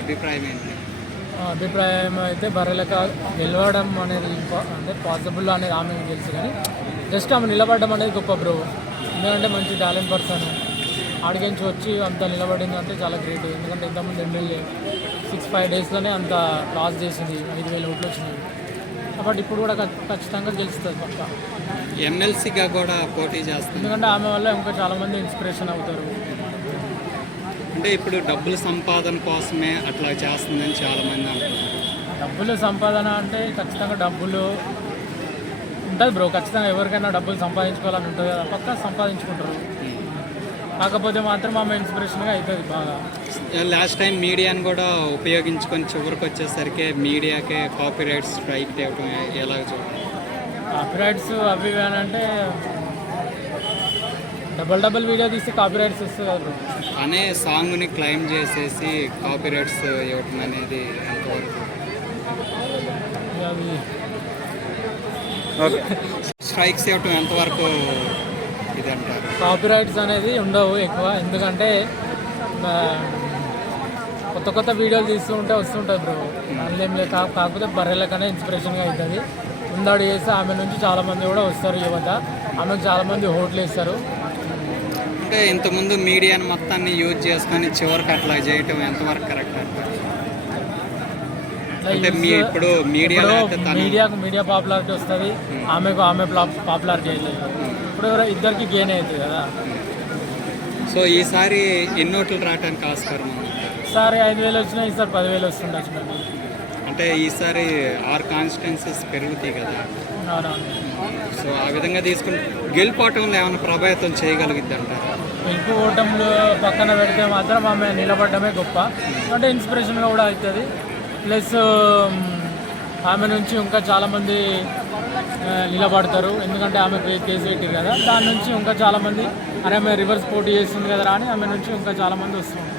అభిప్రాయం ఏంటి? అభిప్రాయం అయితే బర్రెలక గెలవడం అనేది అంటే పాసిబుల్ అనేది ఆమె తెలుసు, కానీ జస్ట్ ఆమె నిలబడడం అనేది గొప్ప బ్రో. ఎందుకంటే మంచి టాలెంట్ పర్సన్ ఆడికించి వచ్చి అంత నిలబడింది అంటే చాలా గ్రేట్. ఎందుకంటే ఇంతకుముందు ఎమ్మెల్యే 6-5 డేస్లోనే అంత క్రాస్ చేసింది, 5,000 ఓట్లు వచ్చినాయి. కాబట్టి ఇప్పుడు కూడా ఖచ్చితంగా గెలుస్తుంది పక్క. ఎమ్మెల్సీగా కూడా పోటీ చేస్తుంది. ఎందుకంటే ఆమె వల్ల ఇంకా చాలామంది ఇన్స్పిరేషన్ అవుతారు. అంటే ఇప్పుడు డబ్బుల సంపాదన కోసమే అట్లా చేస్తుందని చాలామంది అంటున్నారు. డబ్బులు సంపాదన అంటే ఖచ్చితంగా డబ్బులు ఉంటుంది బ్రో. ఖచ్చితంగా ఎవరికైనా డబ్బులు సంపాదించుకోవాలని ఉంటుంది కదా, పక్క సంపాదించుకుంటారు. కాకపోతే మాత్రం ఆమె ఇన్స్పిరేషన్గా అవుతుంది బాగా. లాస్ట్ టైం మీడియాని కూడా ఉపయోగించుకొని చివరికి వచ్చేసరికి మీడియాకే కాపీరైట్స్ స్ట్రైక్ తేవడం ఎలాగ చూడాలి? కాపీరైట్స్ అవి ఇవి అని అంటే డబుల్ వీడియో తీస్తే కాపీరైట్స్ వస్తుంది కదా బ్రో. అనే సాంగ్ని క్లెయిమ్ చేసేసి కాపీరైట్స్ ఇవ్వటం అనేది ఎంతవరకు? అవి స్ట్రైక్స్ ఇవ్వటం ఎంతవరకు ఇది అంటారు? కాపీరైట్స్ అనేది ఉండవు ఎక్కువ, ఎందుకంటే కొత్త వీడియోలు తీస్తూ ఉంటే వస్తుంటుంది బ్రో. అందులో ఏం లేదు. కాకపోతే బర్రెలకనే ఇన్స్పిరేషన్గా అవుతుంది. ముందాడు చేస్తే ఆమె నుంచి చాలామంది కూడా వస్తారు యువత, ఆమెకు చాలామంది ఓట్లు వేస్తారు. అంటే ఇంతకుముందు మీడియాని మొత్తాన్ని యూజ్ చేసుకొని చివరికి అట్లా చేయటం ఎంతవరకు కరెక్ట్ అంటారు? అంటే ఇప్పుడు మీడియా పాపులారిటీ వస్తుంది, ఆమె పాపులారిటీ అవుతుంది. ఇప్పుడు ఇద్దరికి గెయిన్ అవుతుంది కదా. సో ఈసారి ఎన్ని ఓట్లు రావడానికి ఆస్కారం ఉంది? ఈసారి 5,000 వచ్చినాయి, ఈసారి 10,000 వస్తుండొచ్చు. అంటే ఈసారి 6 కాన్స్టిట్యున్సీస్ పెరుగుతాయి కదా. సో ఆ విధంగా తీసుకుని గెలిపోవటంలో ఏమైనా ప్రభావితం చేయగలిగిద్ది అంటారు? గెలుపు ఓటంలో పక్కన పెడితే మాత్రం ఆమె నిలబడమే గొప్ప. అంటే ఇన్స్పిరేషన్గా కూడా అవుతుంది. ప్లస్ ఆమె నుంచి ఇంకా చాలామంది నిలబడతారు. ఎందుకంటే ఆమె కేసు పెట్టి కదా, దాని నుంచి ఇంకా చాలామంది అరే ఆమె రివర్స్ పోటీ చేస్తుంది కదా అని ఆమె నుంచి ఇంకా చాలామంది వస్తుంది.